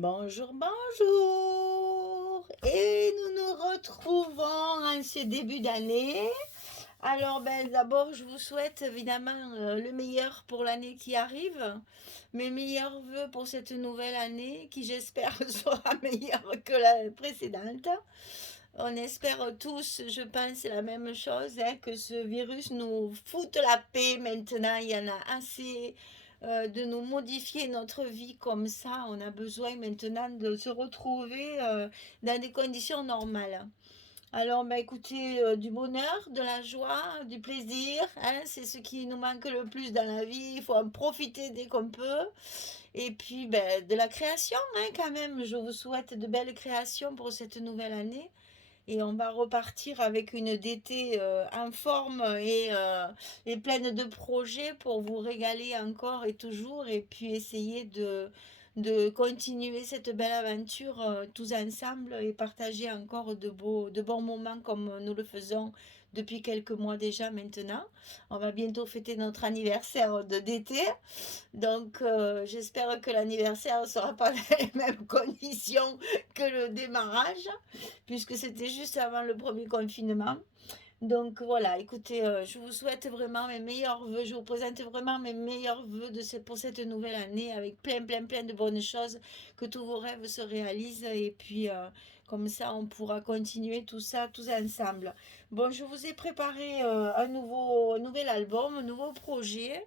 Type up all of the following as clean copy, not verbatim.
Bonjour, bonjour! Et nous nous retrouvons en ce début d'année. Alors, d'abord, je vous souhaite évidemment le meilleur pour l'année qui arrive. Mes meilleurs voeux pour cette nouvelle année qui, j'espère, sera meilleure que la précédente. On espère tous, je pense, la même chose, hein, que ce virus nous foute la paix maintenant. Il y en a assez de nous modifier notre vie comme ça. On a besoin maintenant de se retrouver dans des conditions normales. Alors, écoutez, du bonheur, de la joie, du plaisir, hein, c'est ce qui nous manque le plus dans la vie. Il faut en profiter dès qu'on peut. Et puis, de la création, hein, quand même. Je vous souhaite de belles créations pour cette nouvelle année. Et on va repartir avec une DT en forme et pleine de projets pour vous régaler encore et toujours. Et puis essayer de continuer cette belle aventure tous ensemble et partager encore de bons moments comme nous le faisons depuis quelques mois déjà maintenant. On va bientôt fêter notre anniversaire de d'été. Donc j'espère que l'anniversaire ne sera pas dans les mêmes conditions que le démarrage, puisque c'était juste avant le premier confinement. Donc voilà, écoutez, je vous souhaite vraiment mes meilleurs voeux, je vous présente vraiment mes meilleurs voeux pour cette nouvelle année avec plein de bonnes choses, que tous vos rêves se réalisent et puis comme ça on pourra continuer tout ça tous ensemble. Bon, je vous ai préparé un nouvel album, un nouveau projet.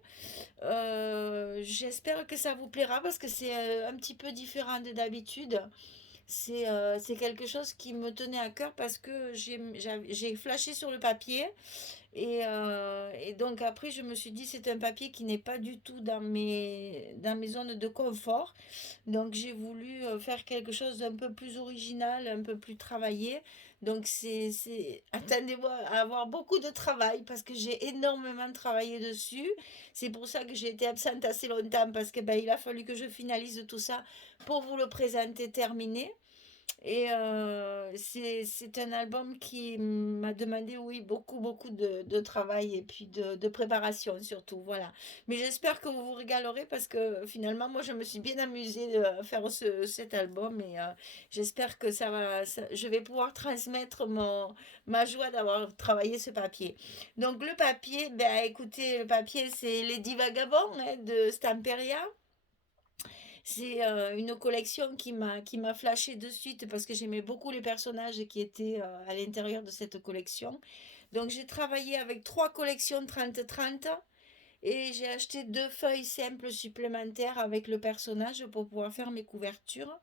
J'espère que ça vous plaira parce que c'est un petit peu différent de d'habitude. C'est quelque chose qui me tenait à cœur parce que j'ai flashé sur le papier et donc après je me suis dit c'est un papier qui n'est pas du tout dans mes zones de confort. Donc j'ai voulu faire quelque chose d'un peu plus original, un peu plus travaillé. Donc attendez-moi à avoir beaucoup de travail parce que j'ai énormément travaillé dessus. C'est pour ça que j'ai été absente assez longtemps parce que il a fallu que je finalise tout ça pour vous le présenter terminé. Et c'est un album qui m'a demandé, oui, beaucoup de travail et puis de préparation surtout, voilà. Mais j'espère que vous vous régalerez parce que finalement, moi, je me suis bien amusée à faire cet album et j'espère que je vais pouvoir transmettre ma joie d'avoir travaillé ce papier. Donc le papier, écoutez, le papier, c'est Les Vagabonds hein, de Stamperia. C'est une collection qui m'a flashé de suite parce que j'aimais beaucoup les personnages qui étaient à l'intérieur de cette collection. Donc j'ai travaillé avec trois collections 30-30 et j'ai acheté deux feuilles simples supplémentaires avec le personnage pour pouvoir faire mes couvertures.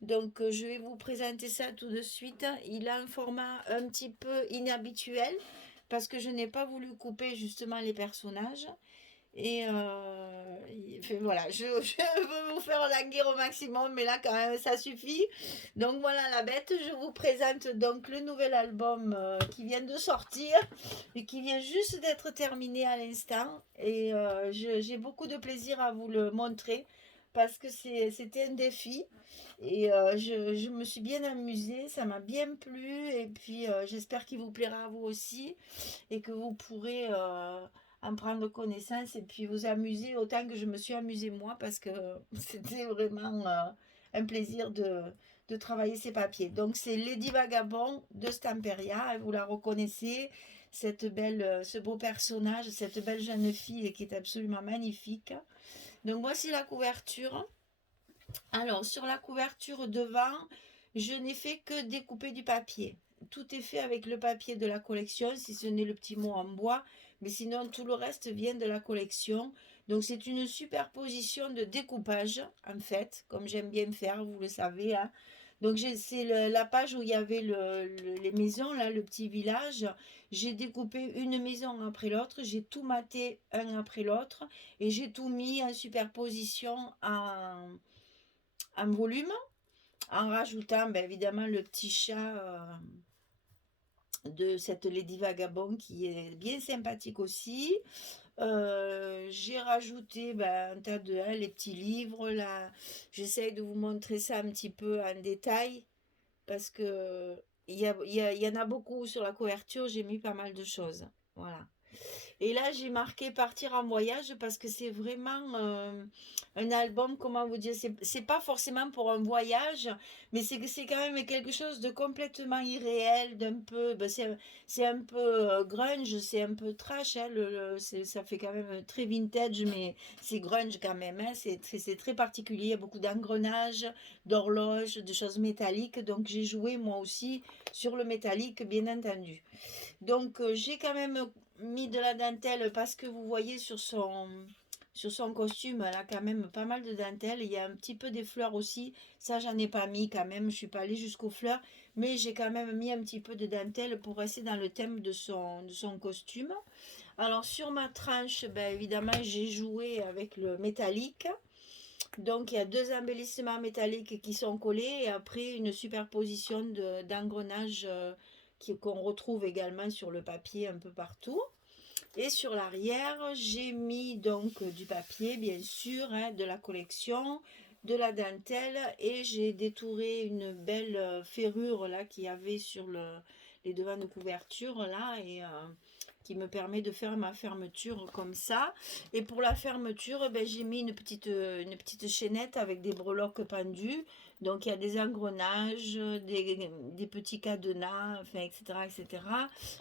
Donc je vais vous présenter ça tout de suite. Il a un format un petit peu inhabituel parce que je n'ai pas voulu couper justement les personnages. Et voilà, je veux vous faire la guerre au maximum, mais là quand même ça suffit. Donc voilà la bête, je vous présente donc le nouvel album qui vient de sortir et qui vient juste d'être terminé à l'instant. Et j'ai beaucoup de plaisir à vous le montrer parce que c'était un défi et je me suis bien amusée, ça m'a bien plu et puis j'espère qu'il vous plaira à vous aussi et que vous pourrez en prendre connaissance et puis vous amuser autant que je me suis amusée moi parce que c'était vraiment un plaisir de travailler ces papiers. Donc c'est Lady Vagabond de Stamperia, vous la reconnaissez, ce beau personnage, cette belle jeune fille qui est absolument magnifique. Donc voici la couverture. Alors sur la couverture devant, je n'ai fait que découper du papier. Tout est fait avec le papier de la collection, si ce n'est le petit mot en bois, mais sinon tout le reste vient de la collection. Donc c'est une superposition de découpage, en fait, comme j'aime bien faire, vous le savez. Hein. Donc c'est la page où il y avait les maisons, là, le petit village. J'ai découpé une maison après l'autre, j'ai tout maté un après l'autre, et j'ai tout mis en superposition en volume, en rajoutant évidemment le petit chat de cette Lady Vagabond qui est bien sympathique aussi. J'ai rajouté un tas de hein, les petits livres là. J'essaye de vous montrer ça un petit peu en détail parce que il y en a beaucoup sur la couverture. J'ai mis pas mal de choses. Voilà. Et là, j'ai marqué partir en voyage parce que c'est vraiment un album, comment vous dire, c'est pas forcément pour un voyage, mais c'est que c'est quand même quelque chose de complètement irréel, d'un peu, ben, c'est un peu grunge, c'est un peu trash, hein, ça fait quand même très vintage, mais c'est grunge quand même, hein, c'est très particulier, il y a beaucoup d'engrenages, d'horloges, de choses métalliques, donc j'ai joué moi aussi sur le métallique, bien entendu. Donc j'ai quand même mis de la dentelle parce que vous voyez sur son costume, elle a quand même pas mal de dentelle. Il y a un petit peu des fleurs aussi. Ça, j'en ai pas mis quand même. Je suis pas allée jusqu'aux fleurs. Mais j'ai quand même mis un petit peu de dentelle pour rester dans le thème de son costume. Alors sur ma tranche, ben, évidemment, j'ai joué avec le métallique. Donc il y a deux embellissements métalliques qui sont collés et après une superposition d'engrenages qu'on retrouve également sur le papier un peu partout. Et sur l'arrière, j'ai mis donc du papier, bien sûr, hein, de la collection, de la dentelle et j'ai détouré une belle ferrure là qu'il y avait sur les devants de couverture là et qui me permet de faire ma fermeture comme ça. Et pour la fermeture, ben, j'ai mis une petite chaînette avec des breloques pendues. Donc il y a des engrenages, des petits cadenas, enfin, etc., etc.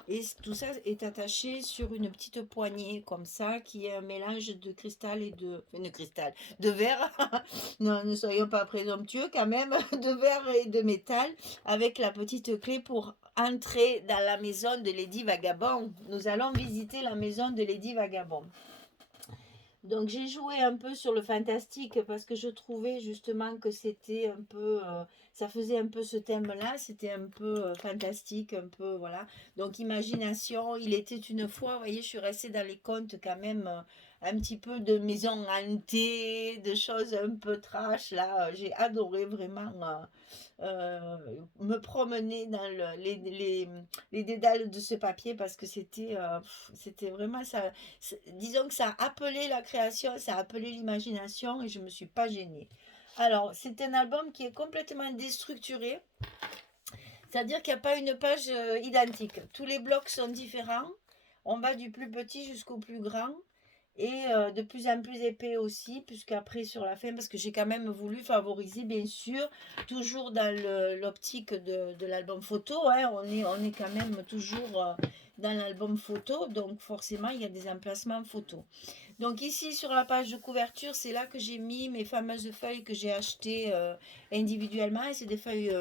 Et tout ça est attaché sur une petite poignée comme ça, qui est un mélange de cristal et de cristal, de verre. Non, ne soyons pas présomptueux quand même, de verre et de métal, avec la petite clé pour entrer dans la maison de Lady Vagabond. Nous allons visiter la maison de Lady Vagabond. Donc j'ai joué un peu sur le fantastique parce que je trouvais justement que c'était un peu, ça faisait un peu ce thème-là, c'était un peu fantastique, un peu voilà. Donc imagination, il était une fois, vous voyez, je suis restée dans les contes quand même, un petit peu de maisons hantées, de choses un peu trash là. J'ai adoré vraiment me promener dans les dédales de ce papier parce que c'était vraiment ça. Disons que ça a appelé la création, ça a appelé l'imagination et je ne me suis pas gênée. Alors, c'est un album qui est complètement déstructuré, c'est-à-dire qu'il n'y a pas une page identique. Tous les blocs sont différents. On va du plus petit jusqu'au plus grand et de plus en plus épais aussi, puisqu'après sur la fin, parce que j'ai quand même voulu favoriser, bien sûr, toujours dans l'optique de l'album photo, hein, on est quand même toujours dans l'album photo, donc forcément il y a des emplacements photos. Donc ici sur la page de couverture, c'est là que j'ai mis mes fameuses feuilles que j'ai achetées individuellement, et c'est des feuilles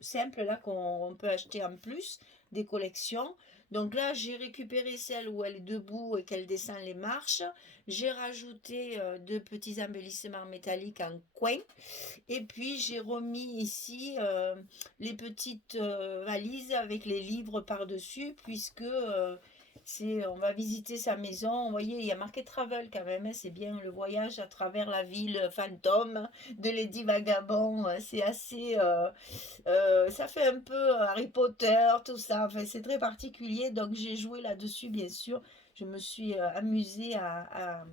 simples là qu'on peut acheter en plus des collections. Donc là, j'ai récupéré celle où elle est debout et qu'elle descend les marches. J'ai rajouté deux petits embellissements métalliques en coin. Et puis, j'ai remis ici les petites valises avec les livres par-dessus, puisque on va visiter sa maison. Vous voyez, il y a marqué Travel quand même, hein, c'est bien le voyage à travers la ville fantôme de Lady Vagabond. C'est assez ça fait un peu Harry Potter, tout ça. Enfin, c'est très particulier. Donc, j'ai joué là-dessus, bien sûr. Je me suis amusée à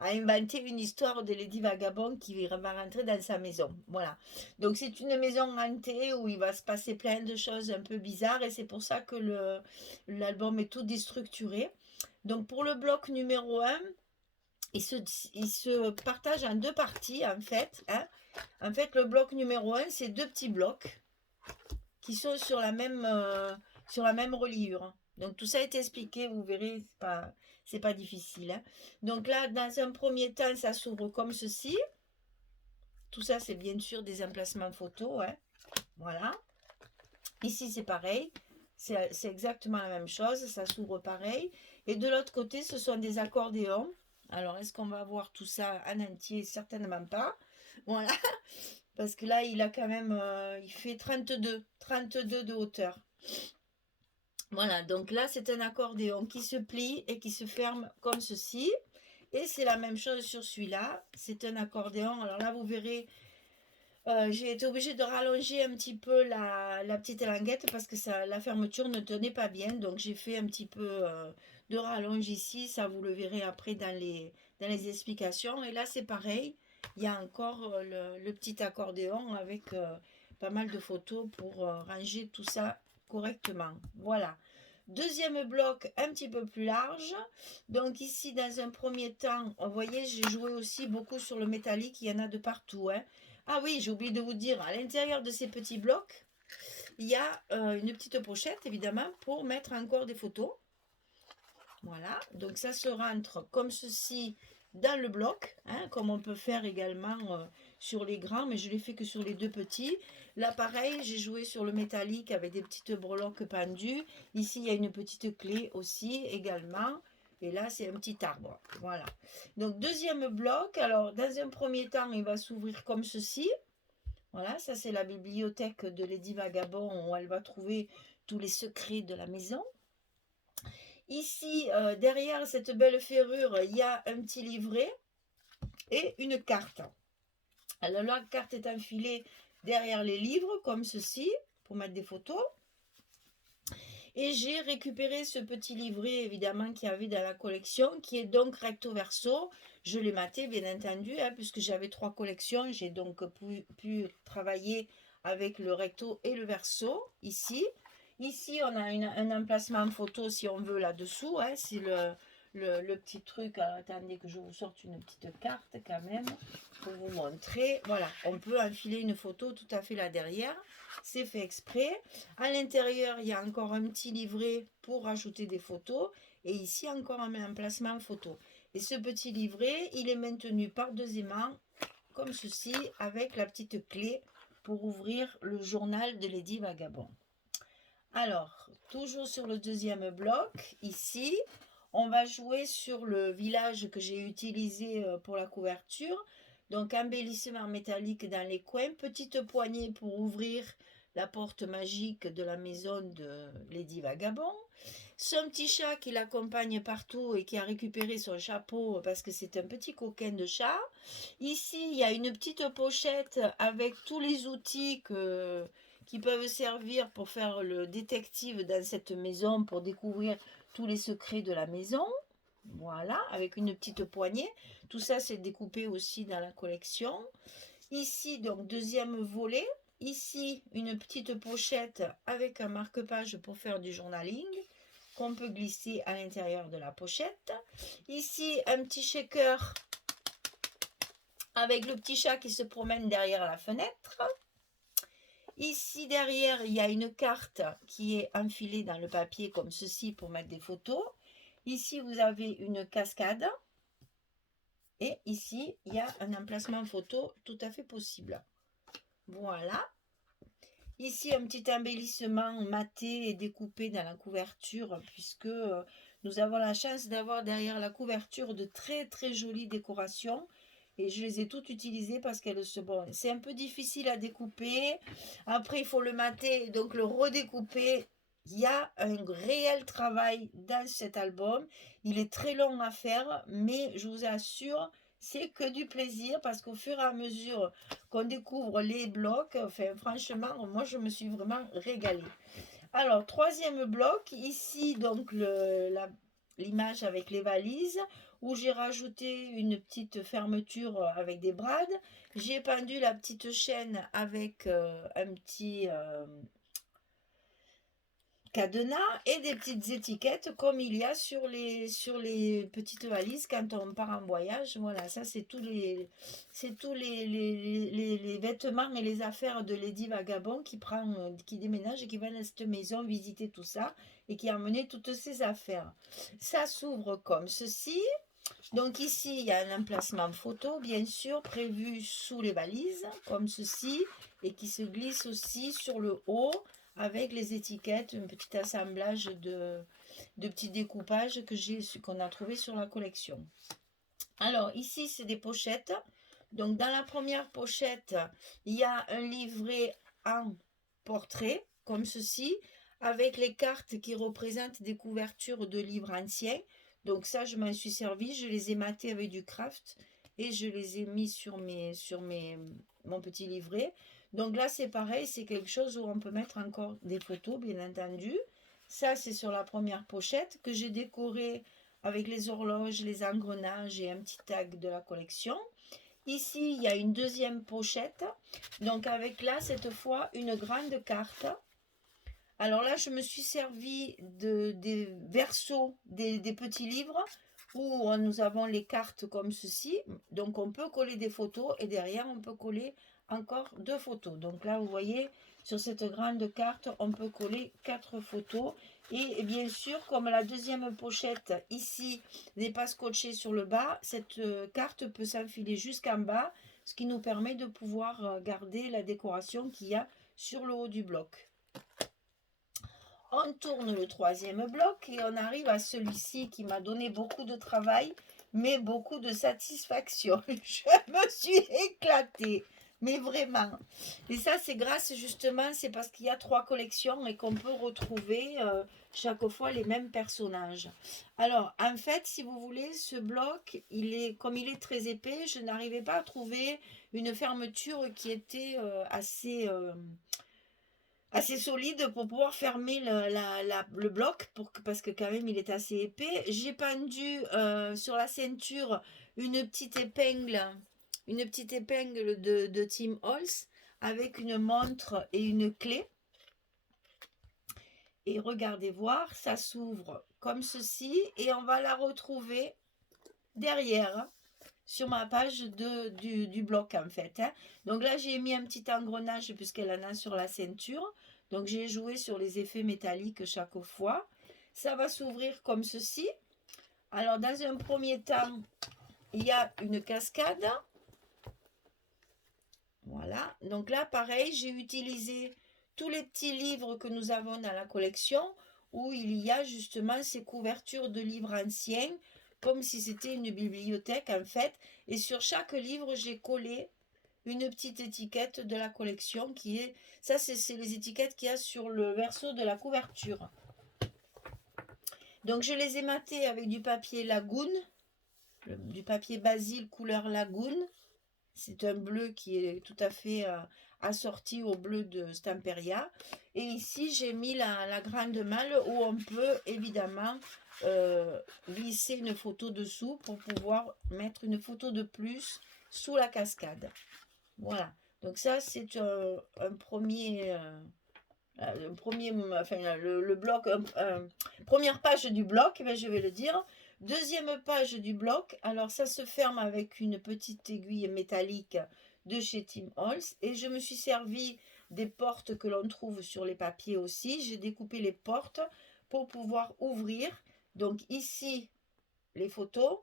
inventer une histoire de Lady Vagabond qui va rentrer dans sa maison. Voilà. Donc, c'est une maison hantée où il va se passer plein de choses un peu bizarres. Et c'est pour ça que l'album est tout déstructuré. Donc, pour le bloc numéro un, il se partage en deux parties, en fait, hein. En fait, le bloc numéro un, c'est deux petits blocs qui sont sur la même reliure. Donc tout ça est expliqué, vous verrez, c'est pas difficile, hein. Donc là, dans un premier temps, ça s'ouvre comme ceci. Tout ça, c'est bien sûr des emplacements photos, hein. Voilà. Ici, c'est pareil. C'est exactement la même chose. Ça s'ouvre pareil. Et de l'autre côté, ce sont des accordéons. Alors, est-ce qu'on va voir tout ça en entier? Certainement pas. Voilà. Parce que là, il a quand même, il fait 32 de hauteur. Voilà, donc là, c'est un accordéon qui se plie et qui se ferme comme ceci. Et c'est la même chose sur celui-là. C'est un accordéon. Alors là, vous verrez, j'ai été obligée de rallonger un petit peu la petite languette parce que la fermeture ne tenait pas bien. Donc j'ai fait un petit peu de rallonge ici. Ça, vous le verrez après dans les explications. Et là, c'est pareil. Il y a encore le petit accordéon avec pas mal de photos pour ranger tout ça correctement. Voilà. Deuxième bloc un petit peu plus large. Donc ici, dans un premier temps, vous voyez, j'ai joué aussi beaucoup sur le métallique. Il y en a de partout, hein. Ah oui, j'ai oublié de vous dire, à l'intérieur de ces petits blocs, il y a une petite pochette, évidemment, pour mettre encore des photos. Voilà, donc ça se rentre comme ceci dans le bloc, hein, comme on peut faire également sur les grands, mais je l'ai fait que sur les deux petits. Là, pareil, j'ai joué sur le métallique avec des petites breloques pendues. Ici, il y a une petite clé aussi également. Et là, c'est un petit arbre. Voilà. Donc, deuxième bloc. Alors, dans un premier temps, il va s'ouvrir comme ceci. Voilà, ça, c'est la bibliothèque de Lady Vagabond où elle va trouver tous les secrets de la maison. Ici, derrière cette belle ferrure, il y a un petit livret et une carte. Alors la carte est enfilée derrière les livres, comme ceci, pour mettre des photos. Et j'ai récupéré ce petit livret, évidemment, qu'il y avait dans la collection, qui est donc recto verso. Je l'ai maté, bien entendu, hein, puisque j'avais 3 collections. J'ai donc pu travailler avec le recto et le verso, ici. Ici, on a un emplacement photo, si on veut, là-dessous. Hein, c'est le petit truc. Alors, attendez que je vous sorte une petite carte, quand même, pour vous montrer. Voilà, on peut enfiler une photo tout à fait là derrière. C'est fait exprès. À l'intérieur, il y a encore un petit livret pour ajouter des photos. Et ici, encore un emplacement photo. Et ce petit livret, il est maintenu par 2 aimants, comme ceci, avec la petite clé pour ouvrir le journal de Lady Vagabond. Alors, toujours sur le deuxième bloc, ici, on va jouer sur le village que j'ai utilisé pour la couverture. Donc, embellissement métallique dans les coins, petite poignée pour ouvrir la porte magique de la maison de Lady Vagabond. Son petit chat qui l'accompagne partout et qui a récupéré son chapeau parce que c'est un petit coquin de chat. Ici, il y a une petite pochette avec tous les outils qui peuvent servir pour faire le détective dans cette maison, pour découvrir tous les secrets de la maison. Voilà, avec une petite poignée. Tout ça, c'est découpé aussi dans la collection. Ici, donc, deuxième volet. Ici, une petite pochette avec un marque-page pour faire du journaling qu'on peut glisser à l'intérieur de la pochette. Ici, un petit shaker avec le petit chat qui se promène derrière la fenêtre. Ici, derrière, il y a une carte qui est enfilée dans le papier comme ceci pour mettre des photos. Ici, vous avez une cascade. Et ici, il y a un emplacement photo tout à fait possible. Voilà. Ici, un petit embellissement maté et découpé dans la couverture, puisque nous avons la chance d'avoir derrière la couverture de très très jolies décorations. Et je les ai toutes utilisées parce qu'elles se... Bon, c'est un peu difficile à découper. Après, il faut le mater, donc le redécouper. Il y a un réel travail dans cet album. Il est très long à faire, mais je vous assure, c'est que du plaisir parce qu'au fur et à mesure qu'on découvre les blocs, enfin franchement, moi je me suis vraiment régalée. Alors, troisième bloc, ici donc l'image avec les valises, où j'ai rajouté une petite fermeture avec des brades. J'ai pendu la petite chaîne avec un petit cadenas et des petites étiquettes comme il y a sur les petites valises quand on part en voyage. Voilà, ça c'est tous les vêtements et les affaires de Lady Vagabond qui déménage et qui va dans cette maison visiter tout ça et qui a emmené toutes ses affaires. Ça s'ouvre comme ceci. Donc ici, il y a un emplacement photo, bien sûr, prévu sous les valises, comme ceci, et qui se glisse aussi sur le haut avec les étiquettes, un petit assemblage de petits découpages qu'on a trouvé sur la collection. Alors ici, c'est des pochettes. Donc dans la première pochette, il y a un livret en portrait, comme ceci, avec les cartes qui représentent des couvertures de livres anciens. Donc ça, je m'en suis servi, je les ai matés avec du craft et je les ai mis sur mon petit livret. Donc là, c'est pareil, c'est quelque chose où on peut mettre encore des photos, bien entendu. Ça, c'est sur la première pochette que j'ai décoré avec les horloges, les engrenages et un petit tag de la collection. Ici, il y a une deuxième pochette, donc avec là, cette fois, une grande carte Alors là, je me suis servi des versos des petits livres où nous avons les cartes comme ceci. Donc on peut coller des photos et derrière on peut coller encore deux photos. Donc là, vous voyez, sur cette grande carte, on peut coller quatre photos. Et bien sûr, comme la deuxième pochette ici n'est pas scotchée sur le bas, cette carte peut s'enfiler jusqu'en bas, ce qui nous permet de pouvoir garder la décoration qu'il y a sur le haut du bloc. On tourne le troisième bloc et on arrive à celui-ci qui m'a donné beaucoup de travail, mais beaucoup de satisfaction. Je me suis éclatée, mais vraiment. Et ça, c'est grâce justement, c'est parce qu'il y a trois collections et qu'on peut retrouver chaque fois les mêmes personnages. Alors, en fait, si vous voulez, ce bloc, comme il est très épais, je n'arrivais pas à trouver une fermeture qui était assez solide pour pouvoir fermer le bloc parce que quand même il est assez épais. J'ai pendu sur la ceinture une petite épingle de Tim Holtz avec une montre et une clé. Et regardez voir, ça s'ouvre comme ceci et on va la retrouver derrière sur ma page du bloc en fait. Donc là j'ai mis un petit engrenage puisqu'elle en a sur la ceinture. Donc j'ai joué sur les effets métalliques chaque fois. Ça va s'ouvrir comme ceci. Alors dans un premier temps, il y a une cascade. Voilà. Donc là pareil, j'ai utilisé tous les petits livres que nous avons dans la collection où il y a justement ces couvertures de livres anciens comme si c'était une bibliothèque en fait. Et sur chaque livre, j'ai collé une petite étiquette de la collection qui est... Ça, c'est les étiquettes qu'il y a sur le verso de la couverture. Donc, je les ai matées avec du papier Lagoon, du papier Basile couleur Lagoon. C'est un bleu qui est tout à fait assorti au bleu de Stamperia. Et ici, j'ai mis la grande malle où on peut évidemment glisser une photo dessous pour pouvoir mettre une photo de plus sous la cascade. Voilà. Donc ça, c'est un premier... enfin, le bloc, première page du bloc, ben, je vais le dire. Deuxième page du bloc, alors ça se ferme avec une petite aiguille métallique de chez Tim Holtz. Et je me suis servi des portes que l'on trouve sur les papiers aussi. J'ai découpé les portes pour pouvoir ouvrir. Donc ici, les photos.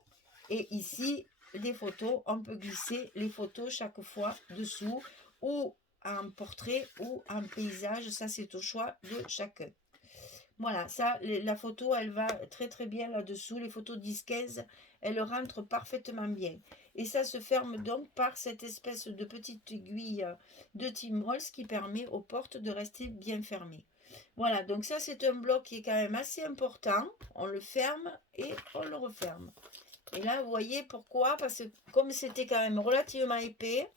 Et ici, les photos. On peut glisser les photos chaque fois dessous. Ou en portrait ou en paysage. Ça, c'est au choix de chacun. Voilà, ça, la photo, elle va très très bien là-dessous. Les photos 10-15, elles rentrent parfaitement bien. Et ça se ferme donc par cette espèce de petite aiguille de Tim Holtz qui permet aux portes de rester bien fermées. Voilà, donc ça c'est un bloc qui est quand même assez important. On le ferme et on le referme. Et là, vous voyez pourquoi? Parce que comme c'était quand même relativement épais,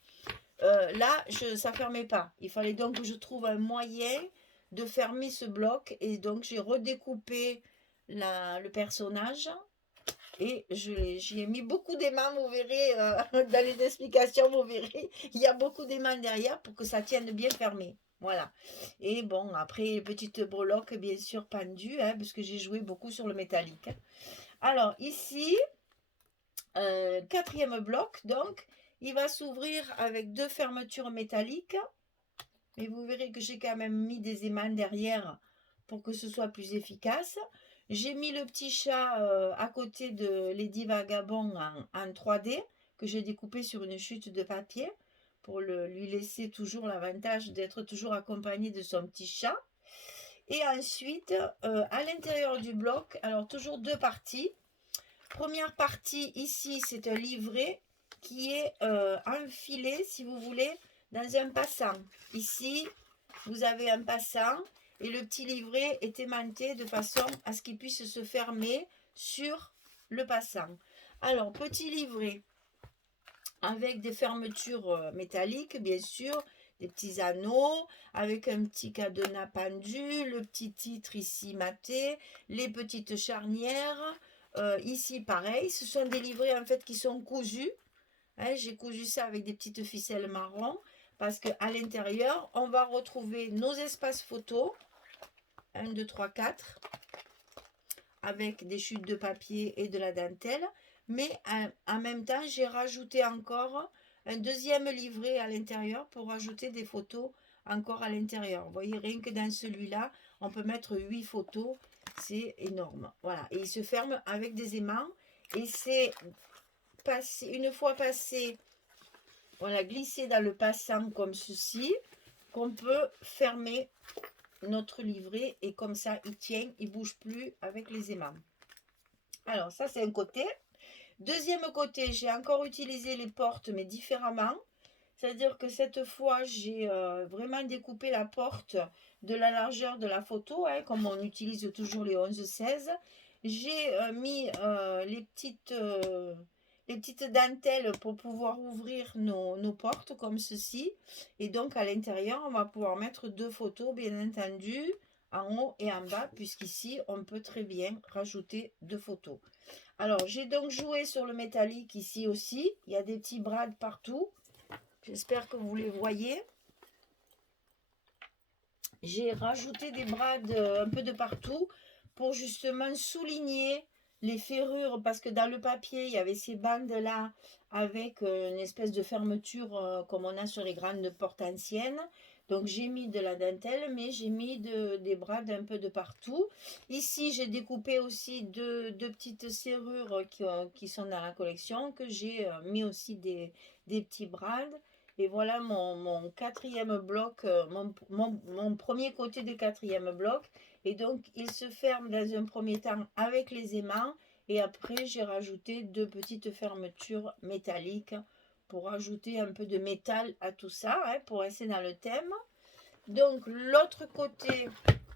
là, ça ne fermait pas. Il fallait donc que je trouve un moyen de fermer ce bloc. Et donc, j'ai redécoupé le personnage. Et j'y ai mis beaucoup d'aimants, vous verrez, dans les explications, vous verrez, il y a beaucoup d'aimants derrière pour que ça tienne bien fermé. Voilà. Et bon, après, petite breloque, bien sûr, pendue, parce que j'ai joué beaucoup sur le métallique. Alors, ici, quatrième bloc, donc, il va s'ouvrir avec deux fermetures métalliques. Mais vous verrez que j'ai quand même mis des aimants derrière pour que ce soit plus efficace. J'ai mis le petit chat à côté de Lady Vagabond en 3D que j'ai découpé sur une chute de papier pour lui laisser toujours l'avantage d'être toujours accompagné de son petit chat. Et ensuite, à l'intérieur du bloc, alors toujours deux parties. Première partie, ici, c'est un livret qui est enfilé, si vous voulez, dans un passant. Ici, vous avez un passant et le petit livret est aimanté de façon à ce qu'il puisse se fermer sur le passant. Alors, petit livret avec des fermetures métalliques, bien sûr, des petits anneaux, avec un petit cadenas pendu, le petit titre ici maté, les petites charnières. Ici, pareil, ce sont des livrets en fait qui sont cousus. J'ai cousu ça avec des petites ficelles marron parce qu'à l'intérieur, on va retrouver nos espaces photos 1, 2, 3, 4, avec des chutes de papier et de la dentelle. Mais en même temps, j'ai rajouté encore un deuxième livret à l'intérieur pour rajouter des photos encore à l'intérieur. Vous voyez, rien que dans celui-là, on peut mettre 8 photos. C'est énorme. Voilà. Et il se ferme avec des aimants. Et c'est passé, une fois passé, on l'a glissé dans le passant comme ceci, qu'on peut fermer notre livret. Et comme ça, il tient, il ne bouge plus avec les aimants. Alors, ça, c'est un côté. Deuxième côté, j'ai encore utilisé les portes, mais différemment. C'est-à-dire que cette fois, j'ai vraiment découpé la porte de la largeur de la photo, hein, comme on utilise toujours les 11-16. J'ai mis les petites dentelles pour pouvoir ouvrir nos portes comme ceci. Et donc, à l'intérieur, on va pouvoir mettre 2 photos, bien entendu, en haut et en bas, puisqu'ici, on peut très bien rajouter 2 photos. Alors, j'ai donc joué sur le métallique ici aussi. Il y a des petits brades partout. J'espère que vous les voyez. J'ai rajouté des brades un peu de partout pour justement souligner les ferrures. Parce que dans le papier, il y avait ces bandes-là avec une espèce de fermeture comme on a sur les grandes portes anciennes. Donc j'ai mis de la dentelle, mais j'ai mis des brades un peu de partout. Ici, j'ai découpé aussi deux petites serrures qui sont dans la collection, que j'ai mis aussi des petits brades. Et voilà mon quatrième bloc, mon premier côté de quatrième bloc. Et donc, il se ferme dans un premier temps avec les aimants. Et après, j'ai rajouté 2 petites fermetures métalliques pour ajouter un peu de métal à tout ça, hein, pour rester dans le thème. Donc, l'autre côté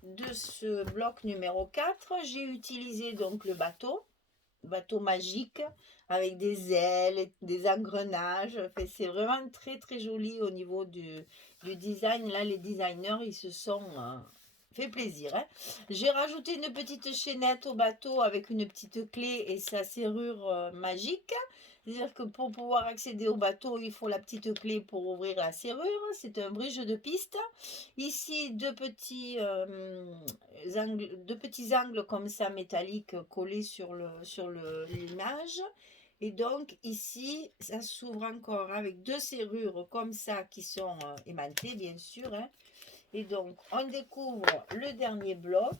de ce bloc numéro 4, j'ai utilisé donc le bateau magique avec des ailes, des engrenages. Enfin, c'est vraiment très très joli au niveau du design. Là, les designers, ils se sont fait plaisir. Hein. J'ai rajouté une petite chaînette au bateau avec une petite clé et sa serrure magique. C'est-à-dire que pour pouvoir accéder au bateau, il faut la petite clé pour ouvrir la serrure. C'est un bridge de piste. Ici, deux petits angles comme ça métalliques collés sur l'image. Et donc ici, ça s'ouvre encore avec 2 serrures comme ça qui sont aimantées, bien sûr. Hein. Et donc, on découvre le dernier bloc.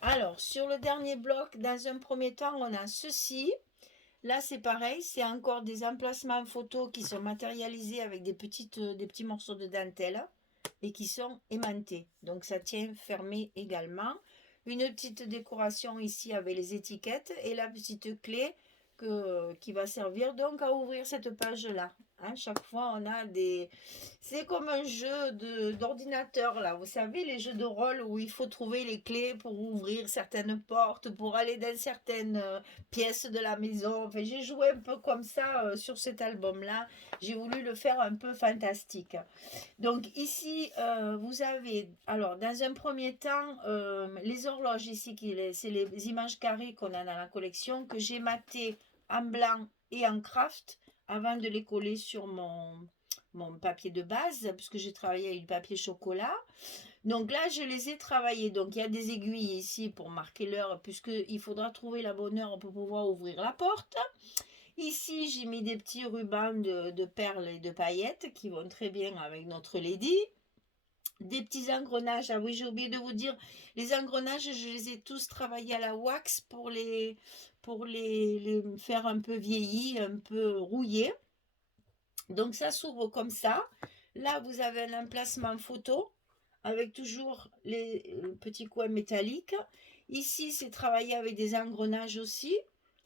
Alors, sur le dernier bloc, dans un premier temps, on a ceci. Là, c'est pareil, c'est encore des emplacements photos qui sont matérialisés avec des petits morceaux de dentelle et qui sont aimantés. Donc, ça tient fermé également. Une petite décoration ici avec les étiquettes et la petite clé qui va servir donc à ouvrir cette page-là. Hein, chaque fois, on a des... C'est comme un jeu d'ordinateur, là. Vous savez, les jeux de rôle où il faut trouver les clés pour ouvrir certaines portes, pour aller dans certaines pièces de la maison. Enfin, j'ai joué un peu comme ça sur cet album-là. J'ai voulu le faire un peu fantastique. Donc ici, vous avez, alors dans un premier temps, les horloges ici, c'est les images carrées qu'on a dans la collection, que j'ai matées en blanc et en craft avant de les coller sur mon papier de base, puisque j'ai travaillé avec du papier chocolat. Donc là, je les ai travaillés. Donc il y a des aiguilles ici pour marquer l'heure, puisqu'il faudra trouver la bonne heure pour pouvoir ouvrir la porte. Ici, j'ai mis des petits rubans de perles et de paillettes qui vont très bien avec notre Lady. Des petits engrenages. Ah oui, j'ai oublié de vous dire, les engrenages, je les ai tous travaillés à la wax pour les faire un peu vieillis, un peu rouillés. Donc ça s'ouvre comme ça. Là, vous avez un emplacement photo avec toujours les petits coins métalliques. Ici, c'est travaillé avec des engrenages aussi.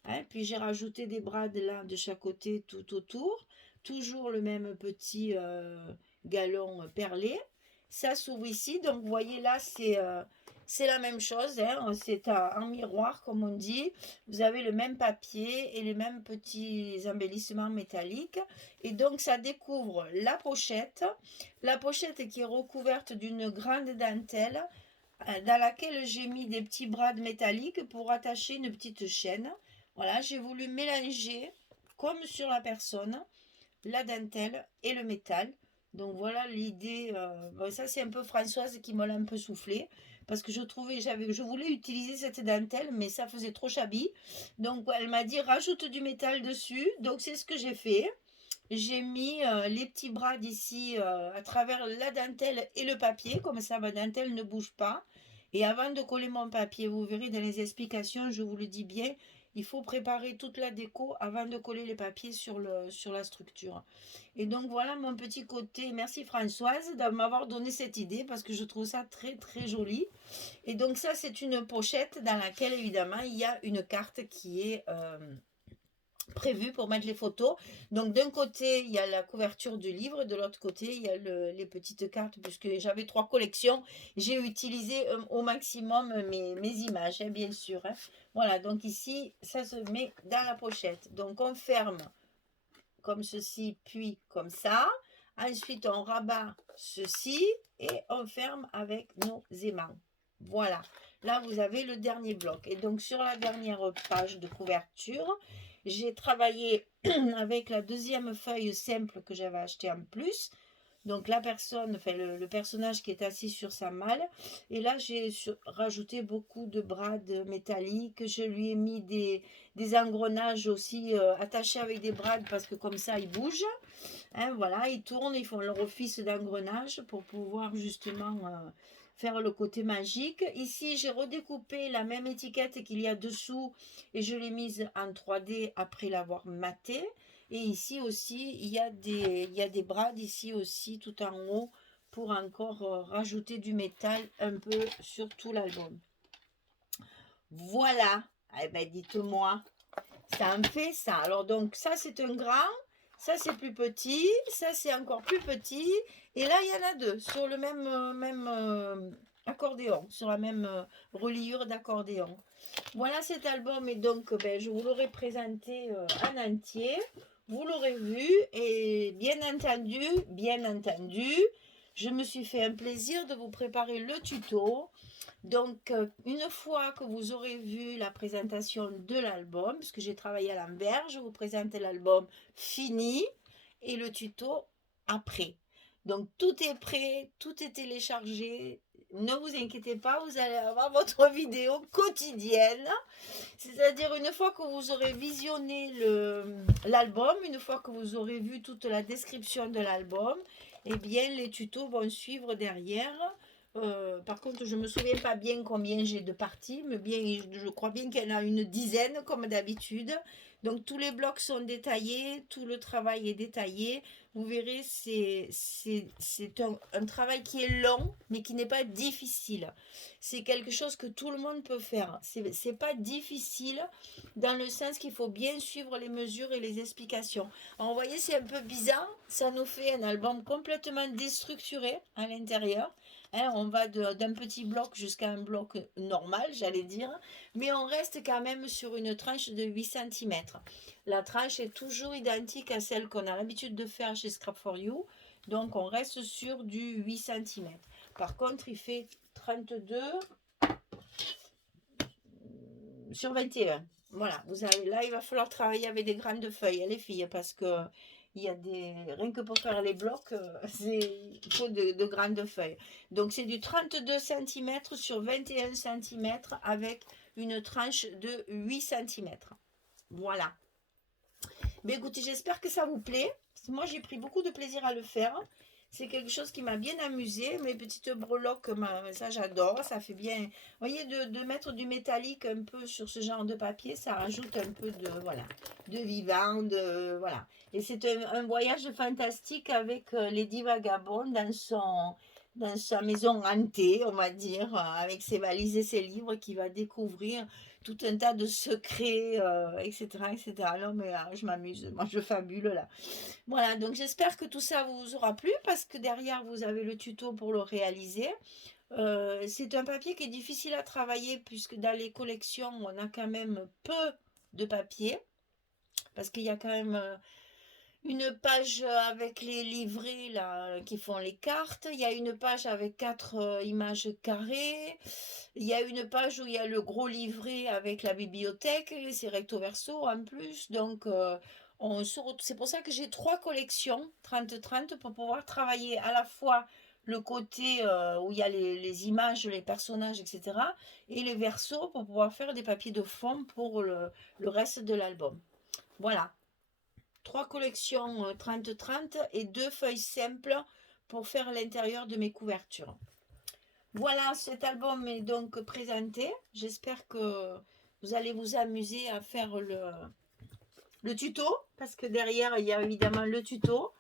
Hein, puis j'ai rajouté des brades là de chaque côté tout autour. Toujours le même petit galon perlé. Ça s'ouvre ici. Donc vous voyez là, c'est la même chose. Hein, c'est en miroir comme on dit. Vous avez le même papier et les mêmes petits embellissements métalliques. Et donc ça découvre la pochette. La pochette qui est recouverte d'une grande dentelle dans laquelle j'ai mis des petits brades métalliques pour attacher une petite chaîne. Voilà, j'ai voulu mélanger, comme sur la personne, la dentelle et le métal. Donc voilà l'idée. Bon, ça c'est un peu Françoise qui me l'a un peu soufflé parce que je voulais utiliser cette dentelle, mais ça faisait trop shabby. Donc elle m'a dit rajoute du métal dessus. Donc c'est ce que j'ai fait. J'ai mis les petits bras d'ici à travers la dentelle et le papier, comme ça ma dentelle ne bouge pas. Et avant de coller mon papier, vous verrez dans les explications, je vous le dis bien, il faut préparer toute la déco avant de coller les papiers sur la structure. Et donc voilà mon petit côté. Merci Françoise de m'avoir donné cette idée parce que je trouve ça très très joli. Et donc ça c'est une pochette dans laquelle évidemment il y a une carte qui est prévu pour mettre les photos. Donc d'un côté, il y a la couverture du livre, de l'autre côté, il y a les petites cartes, puisque j'avais 3 collections. J'ai utilisé au maximum mes images, hein, bien sûr. Hein. Voilà, donc ici, ça se met dans la pochette. Donc on ferme comme ceci, puis comme ça. Ensuite, on rabat ceci et on ferme avec nos aimants. Voilà. Là, vous avez le dernier bloc. Et donc, sur la dernière page de couverture, j'ai travaillé avec la deuxième feuille simple que j'avais acheté en plus. Donc, la personne, enfin, le personnage qui est assis sur sa malle. Et là, j'ai rajouté beaucoup de brades métalliques. Je lui ai mis des engrenages aussi attachés avec des brades parce que comme ça, ils bougent. Hein, voilà, ils tournent, ils font leur office d'engrenage pour pouvoir justement faire le côté magique. Ici, j'ai redécoupé la même étiquette qu'il y a dessous et je l'ai mise en 3D après l'avoir matée. Et ici aussi, il y a des brades ici aussi tout en haut pour encore rajouter du métal un peu sur tout l'album. Voilà, eh ben dites-moi, ça en fait ça. Alors donc ça c'est un grand, ça c'est plus petit, ça c'est encore plus petit. Et là il y en a deux sur le même accordéon, sur la même reliure d'accordéon. Voilà cet album et donc ben, je vous l'aurai présenté en entier. Vous l'aurez vu et bien entendu, je me suis fait un plaisir de vous préparer le tuto. Donc, une fois que vous aurez vu la présentation de l'album, puisque j'ai travaillé à l'envers, je vous présente l'album fini et le tuto après. Donc, tout est prêt, tout est téléchargé. Ne vous inquiétez pas, vous allez avoir votre vidéo quotidienne. C'est-à-dire, une fois que vous aurez visionné l'album, une fois que vous aurez vu toute la description de l'album, eh bien, les tutos vont suivre derrière. Par contre, je ne me souviens pas bien combien j'ai de parties, mais bien, je crois bien qu'il y en a une dizaine comme d'habitude. Donc tous les blocs sont détaillés, tout le travail est détaillé. Vous verrez, c'est un travail qui est long, mais qui n'est pas difficile. C'est quelque chose que tout le monde peut faire. C'est pas difficile dans le sens qu'il faut bien suivre les mesures et les explications. Alors, vous voyez, c'est un peu bizarre. Ça nous fait un album complètement déstructuré à l'intérieur. Hein, on va d'un petit bloc jusqu'à un bloc normal, j'allais dire, mais on reste quand même sur une tranche de 8 cm. La tranche est toujours identique à celle qu'on a l'habitude de faire chez Scrap for You, donc on reste sur du 8 cm. Par contre, il fait 32 sur 21. Voilà, vous avez, là, il va falloir travailler avec des grandes feuilles, hein, les filles, parce que il y a rien que pour faire les blocs, il faut de grandes feuilles. Donc, c'est du 32 cm sur 21 cm avec une tranche de 8 cm. Voilà. Mais écoutez, j'espère que ça vous plaît. Moi, j'ai pris beaucoup de plaisir à le faire. C'est quelque chose qui m'a bien amusé. Mes petites breloques, ça j'adore. Ça fait bien. Vous voyez, de mettre du métallique un peu sur ce genre de papier, ça rajoute un peu de, voilà, de vivant, voilà. Et c'est un voyage fantastique avec Lady Vagabond dans sa maison hantée, on va dire, avec ses valises et ses livres, qui va découvrir tout un tas de secrets, etc., etc. Non, mais je m'amuse, moi je fabule là. Voilà, donc j'espère que tout ça vous aura plu parce que derrière vous avez le tuto pour le réaliser. C'est un papier qui est difficile à travailler puisque dans les collections on a quand même peu de papier parce qu'il y a quand même une page avec les livrets là, qui font les cartes. Il y a une page avec 4 images carrées. Il y a une page où il y a le gros livret avec la bibliothèque. C'est recto verso en plus. Donc C'est pour ça que j'ai 3 collections 30-30 pour pouvoir travailler à la fois le côté où il y a les images, les personnages, etc. et les versos pour pouvoir faire des papiers de fond pour le reste de l'album. Voilà, 3 collections 30-30 et 2 feuilles simples pour faire l'intérieur de mes couvertures. Voilà, cet album est donc présenté. J'espère que vous allez vous amuser à faire le tuto, parce que derrière, il y a évidemment le tuto.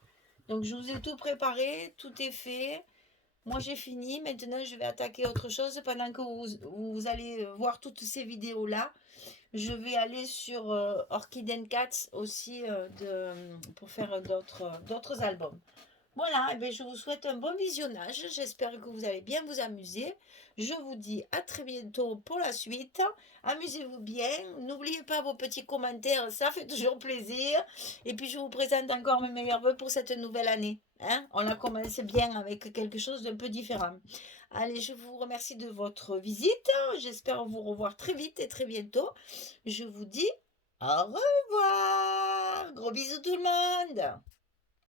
Donc, je vous ai tout préparé, tout est fait. Moi, j'ai fini. Maintenant, je vais attaquer autre chose. Pendant que vous allez voir toutes ces vidéos-là, je vais aller sur Orchid Cats aussi pour faire d'autres albums. Voilà, et bien je vous souhaite un bon visionnage. J'espère que vous allez bien vous amuser. Je vous dis à très bientôt pour la suite. Amusez-vous bien. N'oubliez pas vos petits commentaires, ça fait toujours plaisir. Et puis je vous présente encore mes meilleurs voeux pour cette nouvelle année. Hein, on a commencé bien avec quelque chose d'un peu différent. Allez, je vous remercie de votre visite. J'espère vous revoir très vite et très bientôt. Je vous dis au revoir. Gros bisous tout le monde.